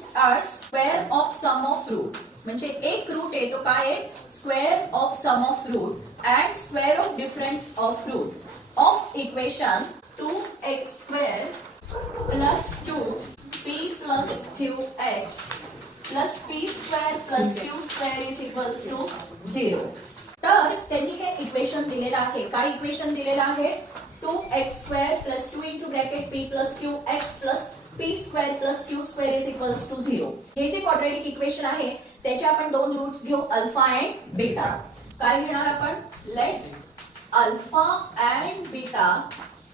Roots are square of sum of root. म्हणजे एक root आहे तो काय आहे square of sum of root and square of difference of root of equation 2x² plus 2p plus qx plus p² plus q² is equals to 0. तर त्यांनी हे equation दिलेलं आहे. काय इक्वेशन दिलेलं आहे 2x² plus 2 into bracket p plus qx plus p² plus q² is equals to 0. हे जे क्वाड्रॅटिक इक्वेशन आहे त्याचे आपण दोन रूट्स घेऊ अल्फा अँड बीटा. काय घेणार आपण let alpha and beta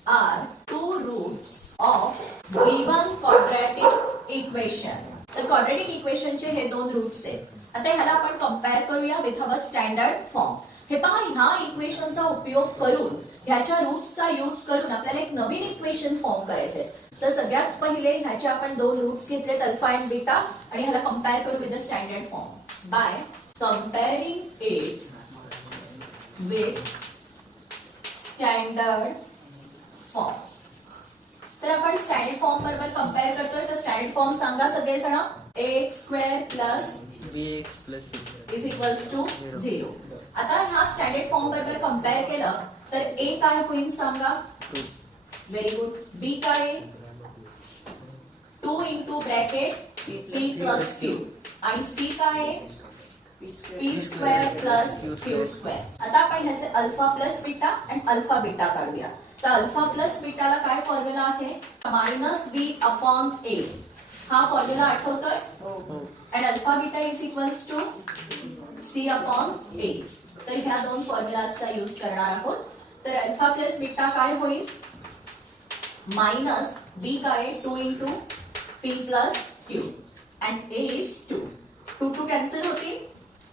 are two roots of given quadratic equation. तर क्वाड्रॅटिक इक्वेशनचे हे दोन रूट्स आहेत. आता ह्याला आपण कंपेअर करूया विथ अवर स्टँडर्ड फॉर्म. हे पहा ह्या इक्वेशनचा उपयोग करून ह्याच्या रूट्सचा यूज करून आपल्याला एक नवीन इक्वेशन फॉर्म करायचंय. तर सगळ्यात पहिले ह्याचे आपण दोन रूट्स घेतलेत अल्फा अँड बीटा आणि ह्याला कंपेअर करू with the standard form by comparing it with standard form. तर आपण स्टँडर्ड फॉर्म बरोबर कंपेअर करतोय. तर स्टँडर्ड फॉर्म सांगा सगळेजण ax² plus bx plus is equals to 0. आता ह्या स्टँडर्ड फॉर्म बरोबर कंपेअर केलं तर a काय होईल सांगा 2 व्हेरी गुड. b काय आहे 2 into bracket p plus q आणि c काय आहे p² प्लस q². आता आपण ह्याचे अल्फा प्लस बीटा आणि अल्फा बीटा काढूया. तर अल्फा प्लस बीटाला काय फॉर्म्युला आहे -b अपॉन a. हा फॉर्म्युला आठवतोय and alpha beta is equals to c upon a. तर ह्या दोन फॉर्म्युलाचा यूज करणार आहोत. तर अल्फा प्लस बीटा काय होईल मायनस b काय 2 into p plus q and a is 2. 2 cancel होतील.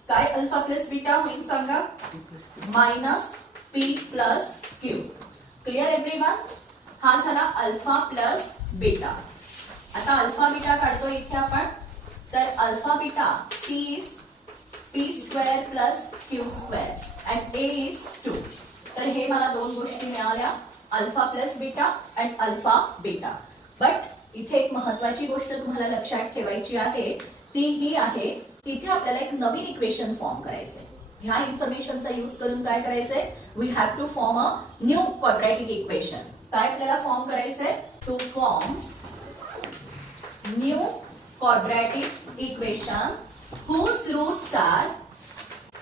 काय अल्फा प्लस बीटा होईल सांगा -p plus q. Clear everyone. हा झाला अल्फा प्लस बीटा. आता अल्फा बीटा काढतो इथे आपण. तर alpha beta c is p² plus q² and a is 2. तर हे मला दोन गोष्टी मिळाल्या alpha plus beta and alpha beta. But इथे एक महत्वाची गोष्ट तुम्हाला लक्षात ठेवायची आहे ती ही आहे की इथे आपल्याला एक नवीन इक्वेशन फॉर्म करायचंय. ह्या इन्फॉर्मेशनचा यूज करून काय करायचंय we have to form a new quadratic equation. काय आपल्याला फॉर्म करायचंय to form new quadratic equation whose roots are.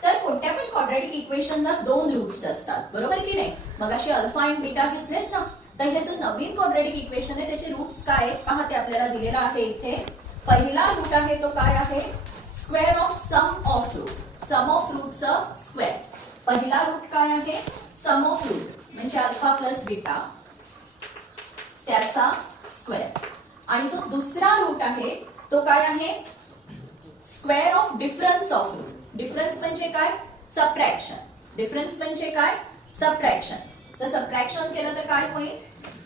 तर कोणत्या पण क्वाड्रॅटिक इक्वेशनला दोन रूट्स असतात बरोबर की नाही. मग अशी अल्फा आणि बीटा घेतलेत ना. तर हे जे नवीन क्वाड्रॅटिक इक्वेशन आहे त्याचे रूट्स काय आहेत पहा. ते आपल्याला दिलेला आहे इथे. पहिला रूट आहे तो काय आहे square of sum of root. Sum of रूटचं स्क्वेअर. पहिला रूट काय आहे सम ऑफ रूट म्हणजे अल्फा प्लस बीटा त्याचा स्क्वेअर. आणि जो दुसरा रूट आहे तो काय आहे square of difference of root. Difference म्हणजे काय सबट्रॅक्शन. डिफरन्स म्हणजे काय सबट्रॅक्शन. तर सबट्रॅक्शन केलं तर काय होईल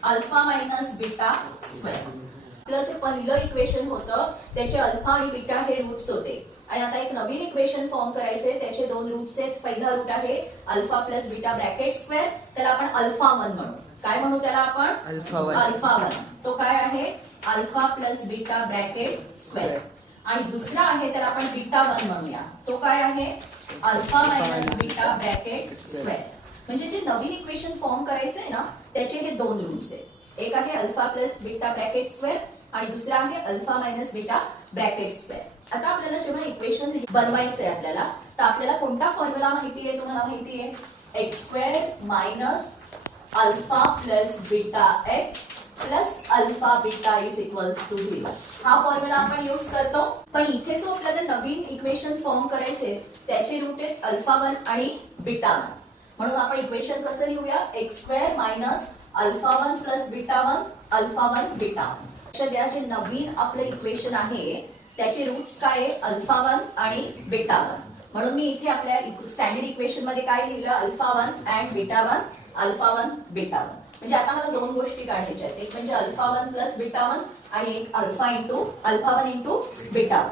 अल्फा मायनस बीटा स्क्वेअर. आपलं जे पहिलं इक्वेशन होतं त्याचे अल्फा आणि बीटा हे रूट्स होते आणि आता एक नवीन इक्वेशन फॉर्म करायचे त्याचे दोन रूट्स आहेत. पहिला रूट आहे alpha plus beta bracket square. त्याला आपण अल्फा 1 म्हणू. काय म्हणू त्याला आपण अल्फा 1. तो काय आहे alpha plus beta bracket square. आणि दुसरा आहे त्याला आपण बीटा 1 म्हणूया. तो काय आहे alpha minus beta bracket square. म्हणजे जे नवीन इक्वेशन फॉर्म करायचंय ना त्याचे हे दोन रूट्स आहेत. एक आहे alpha plus beta bracket square आणि दुसरा आहे alpha minus beta bracket square. आता आपल्याला जेव्हा इक्वेशन बनवायचंय आपल्याला तर आपल्याला कोणता फॉर्म्युला माहिती आहे तुम्हाला माहिती आहे x² minus alpha plus beta x plus alpha beta is equals to 0. हा फॉर्म्युला आपण यूज करतो. पण इथे जो आपल्याला नवीन इक्वेशन फॉर्म करायचे त्याचे रूट आहेत अल्फा 1 आणि बीटा 1. म्हणून आपण इक्वेशन कसं लिहूया x² minus alpha 1 plus beta 1 alpha 1 beta 1. सध्या जे नवीन आपलं इक्वेशन आहे त्याचे रूट्स काय आहे अल्फा 1 आणि बीटा 1. म्हणून मी इथे आपल्या स्टँडर्ड इक्वेशन मध्ये काय लिहिलं alpha 1 and beta 1 alpha 1 beta 1. म्हणजे आता मला दोन गोष्टी काढायच्या आहेत. एक म्हणजे अल्फा 1 प्लस बीटा 1 आणि एक अल्फा 1 इंटू बीटा 1.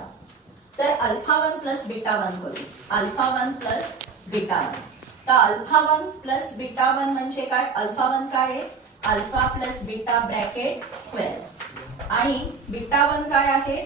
तर अल्फा 1 प्लस बीटा 1 करू. Alpha 1 plus beta 1. तर अल्फा 1 प्लस बीटा 1 म्हणजे काय अल्फा 1 काय आहे alpha plus beta bracket square आणि बीटा 1 काय आहे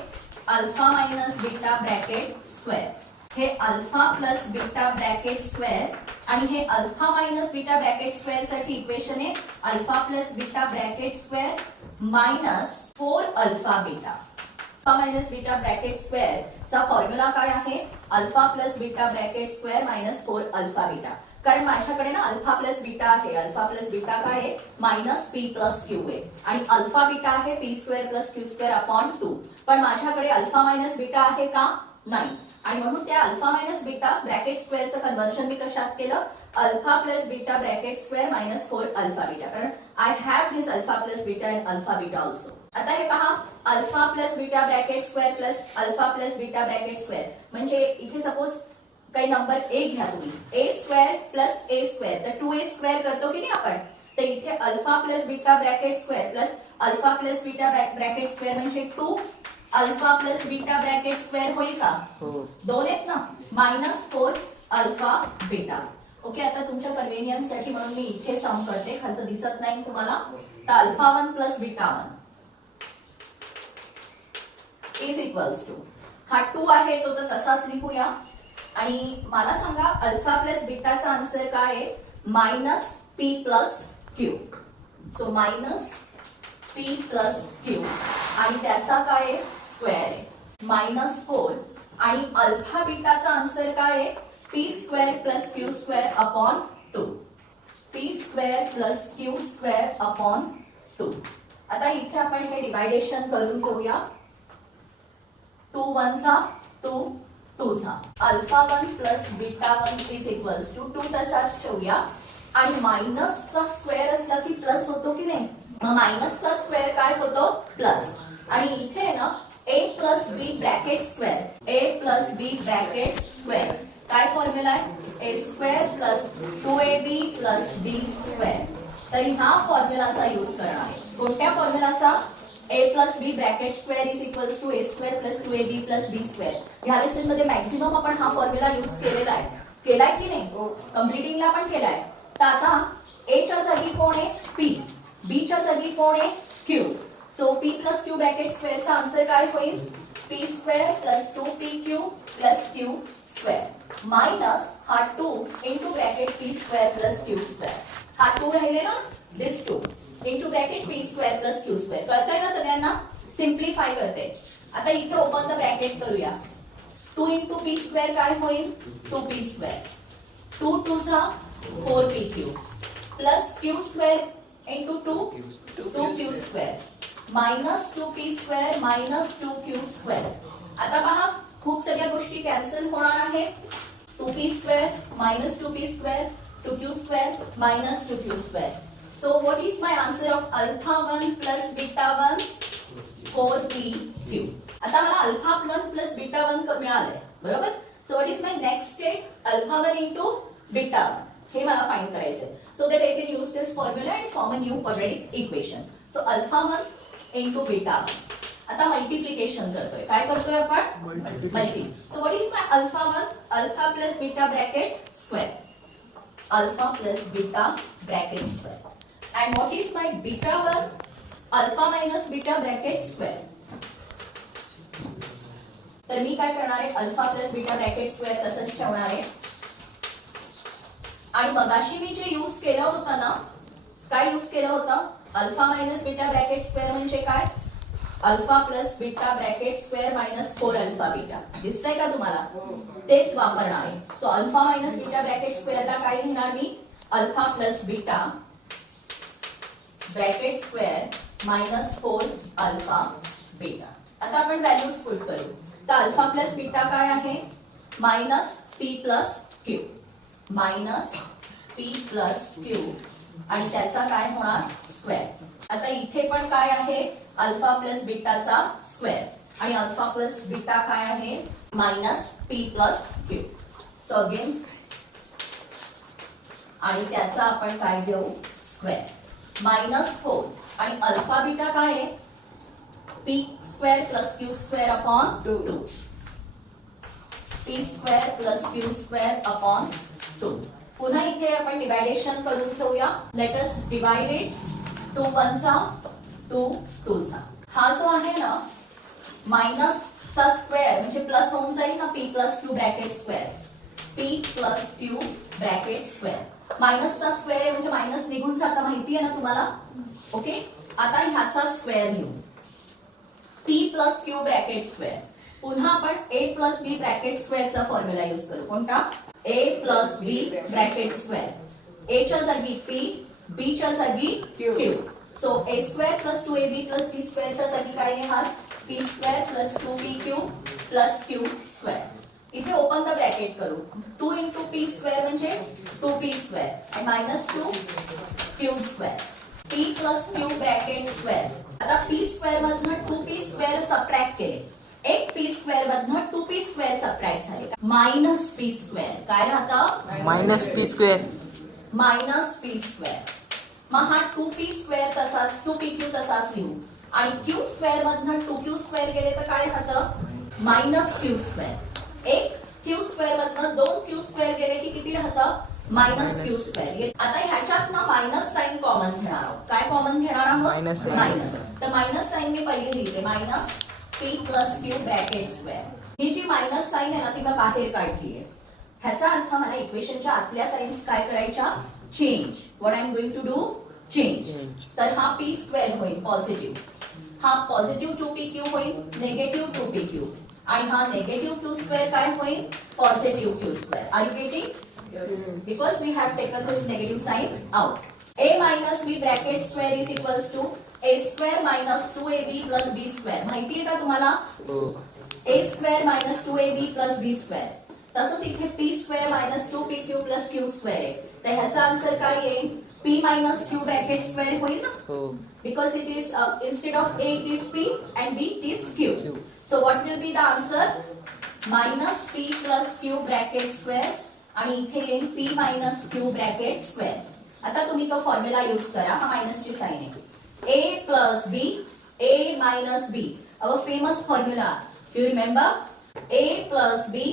alpha minus beta bracket square, हे alpha plus beta bracket square आणि हे alpha minus beta bracket square साठी इक्वेशन आहे alpha plus beta bracket square minus 4 alpha beta. Alpha minus beta bracket square चा formula काय आहे? Alpha plus beta bracket square minus 4 alpha beta. कारण माझ्याकडे ना अल्फा प्लस बीटा आहे, alpha plus beta काय आहे? मायनस पी प्लस क्यू आहे आणि अल्फा बीटा आहे P square plus Q square upon 2. पण माझ्याकडे अल्फा मायनस बीटा आहे का? नाही. आणि म्हणून त्या अल्फा मायनस बीटा ब्रॅकेट स्क्वेअरचं कन्व्हर्जन मी कशात केलं? Alpha plus beta bracket square minus 4 alpha beta. कारण I have this alpha plus beta and alpha beta also. आता हे पहा, alpha plus beta bracket square plus alpha plus beta bracket square म्हणजे इथे सपोज काही नंबर ए घ्या तुम्ही, A square plus A square, तर 2a स्क्वेअर करतो की नाही आपण? तर इथे alpha plus beta bracket square plus alpha plus beta bracket square म्हणजे 2 alpha plus beta bracket square होईल का? दोन आहेत ना, मायनस 4 अल्फा बीटा. ओके, आता तुमच्या कन्व्हिनियन्स साठी म्हणून मी इथे सम करते, खालचं दिसत नाही तुम्हाला. तर alpha 1 plus beta 1 is equals to, हा 2 आहे तो तर तसाच लिहूया. आणि मला सांगा अल्फा प्लस बीटाचा आन्सर काय आहे? Minus p plus q. So minus p plus Q आणि त्याचा काय आहे? स्क्वेअर आहे मायनस 4. आणि अल्फा बीटाचा आन्सर काय आहे? P square plus Q square upon 2. P square plus Q square upon 2. आता इथे आपण हे डिवायडेशन करून घेऊया. 2 1 चा 2 2 चा alpha 1 plus beta 1 is equals to 2 तसाच ठेवूया. आणि मायनसचा स्क्वेअर असला की प्लस होतो की नाही? मग मायनसचा स्क्वेअर काय होतो? प्लस. आणि इथे ना a plus b bracket square, a plus b bracket square काय फॉर्म्युला आहे? a square plus 2ab plus b square. तरी हा फॉर्म्युलाचा यूज करणार आहे. कोणत्या फॉर्म्युलाचा? a plus b bracket square is equals to a square plus 2ab plus b square. ह्या लेसन मध्ये मॅक्झिमम आपण हा फॉर्म्युला यूज केलेला आहे. केलाय की नाही? कम्प्लिटिंगला पण केलाय. तर आता a च्या जागी कोण आहे? p. b च्या जागी कोण आहे? q. So p plus q bracket स्क्वेअरचा आन्सर काय होईल? p square plus 2pq plus q square minus हा 2 into bracket p square plus q square. हा 2 राहिले ना, this 2 into bracket p square plus q square. कळतंय ना सगळ्यांना? सिम्प्लिफाय करते. आता इथे ओपन द ब्रॅकेट करूया. 2 इंटू p स्क्वेअर काय होईल? 2p square. 2 2 चा 4pq plus q square into 2q square minus 2p square minus 2q square. आता पहा, खूप सगळ्या गोष्टी कॅन्सल होणार आहेत. 2p square minus 2p square 2q square minus 2q square. So what is my answer of alpha 1 plus beta 1? 4pq. आता मला alpha 1 plus beta 1 मिळालंय, बरोबर? So what is my next step? Alpha 1 into beta 1 हे मला find करायचंय. So that I can use this formula and form a new quadratic equation. So alpha 1 into beta 1. आता multiplication करतोय. काय करतोय आपण? Multi. So what is my alpha 1? Alpha plus beta bracket square. Alpha plus beta bracket square. And what is my beta 1? Alpha minus beta bracket square. तर मी काय करणार आहे? Alpha plus beta bracket square तसंच ठेवणार आहे. आणि मगाशी मी जे यूज केलं होतं ना, काय यूज केलं होतं? Alpha minus beta bracket square म्हणजे काय? Alpha plus beta bracket square minus 4 alpha beta. दिसतंय का तुम्हाला? तेच वापरणार आहे. So alpha minus beta bracket स्क्वेअरला काय लिहिणार मी? Alpha plus beta bracket square minus 4 alpha beta. आता आपण व्हॅल्यूज पुट करू. तर अल्फा प्लस बीटा काय आहे? Minus p plus Q. Minus p plus Q आणि त्याचा काय होणार? स्क्वेअर. आता इथे पण काय आहे? अल्फा प्लस बीटाचा स्क्वेअर. आणि अल्फा प्लस बीटा काय आहे? Minus p plus q. So again आणि त्याचा आपण काय देऊ? स्क्वेअर. मायनस 4 आणि अल्फा बीटा काय आहे? P square plus Q square upon 2. P square plus Q square upon 2. पुन्हा इथे आपण डिवायडेशन करून ठेवूया. Let us divide it. 2 1 चा 2 2 चा. हा जो आहे ना मायनस चा स्क्वेअर म्हणजे प्लस होऊन जाईल ना p plus q bracket square, p plus q bracket square. मायनसचा स्क्वेअर आहे म्हणजे मायनस निघून जातं माहिती आहे ना तुम्हाला. ओके, आता ह्याचा स्क्वेअर घेऊ, P plus q bracket square. पुन्हा आपण ए plus b bracket स्क्वेअरचा formula use करू. कोणता? ए प्लस बी ब्रॅकेट स्क्वेअर. ए च्या जागी पी, बी च्या जागी क्यू. सो ए स्क्वेअर प्लस 2ab प्लस बी स्क्वेअर च्या जागी काय येणार? P square plus 2pq plus Q square. इथे ओपन द ब्रॅकेट करू. 2 इंटू पी स्क्वेअर म्हणजे 2p स्क्वेअर आणि minus 2 Q square. P plus q bracket square. आता पी स्क्वेअर मधनं 2p स्क्वेअर सबट्रॅक्ट केले. एक पी स्क्वेअर मधनं 2p स्क्वेअर सबट्रॅक्ट झाले. मायनस पी स्क्वेअर काय राहतं? Minus p square. Minus p square. मग हा 2p स्क्वेअर तसाच 2pq तसाच लिहू आणि क्यू स्क्वेअर मधनं 2q स्क्वेअर गेले तर काय राहतं? Minus Q square. एक क्यू स्क्वेअर मधनं 2q स्क्वेअर गेले की किती राहतं? Minus Q square. आता ह्याच्यात ना मायनस साइन कॉमन घेणार आहोत. काय कॉमन घेणार आहोत? Minus sign. मायनस. तर मायनस साइन मी पहिले लिहिते, minus p plus q bracket square. ही जी मायनस साइन आहे ना ती मी बाहेर काढली आहे. ह्याचा अर्थ मला इक्वेशनच्या आतल्या साइन्स काय करायच्या? Change. What I am going to do? Change. तर हा पी स्क्वेअर होईल पॉझिटिव्ह, हा पॉझिटिव्ह 2pq होईल निगेटिव्ह 2pq आणि हा निगेटिव्ह क्यू स्क्वेअर काय होईल? Positive q square. Are you getting? Because we have taken this negative sign out. A minus b bracket square is equals to a square minus 2ab plus b square. माहिती आहे का तुम्हाला? a square minus 2ab plus b square. तसंच इथे p square minus 2pq plus q square आहे. तर ह्याचा answer काय येईल? p minus q bracket square होईल ना? Because it is instead of a it is p and b it is q. So what will be the answer? Minus p plus q bracket square आणि इथे येईल P minus Q bracket square. आता तुम्ही तो formula use करा. हा मायनसची sign आहे. A plus b, a minus b, our famous formula. You remember? A plus b,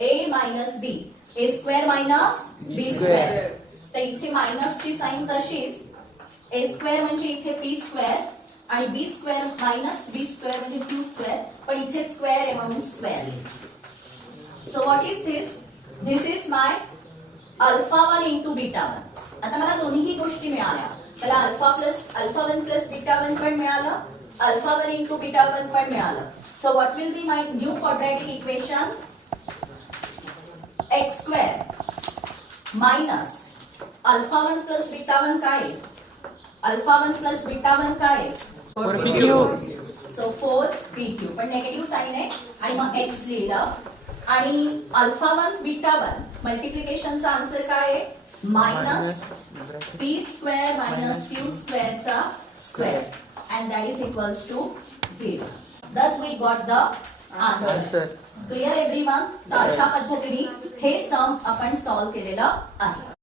a minus b, a square minus b square. तर इथे मायनसची साइन तशीच. ए स्क्वेअर म्हणजे इथे पी स्क्वेअर आणि बी स्क्वेअर मायनस बी स्क्वेअर म्हणजे Q square, पण इथे square आहे म्हणून square. So what is this? This is my alpha 1 into beta 1. आता मला दोन्ही गोष्टी मिळाल्या. मला alpha 1 plus beta 1 पण मिळालं, alpha 1 into beta 1 पण मिळालं. So what will be my new quadratic equation? X square minus alpha 1 plus beta 1 काय आहे? alpha 1 plus beta 1 काय आहे? 4pq. So 4pq पण नेगेटिव्ह साइन आहे आणि मग x लिहिलं आणि अल्फा 1 बीटा 1 मल्टिप्लिकेशनचा आन्सर काय आहे? Minus p square minus q स्क्वेअरचा square and that is equals to 0. Thus we got the answer. Clear everyone? तर अशा पद्धतीने हे सम आपण सॉल्व्ह केलेलं आहे.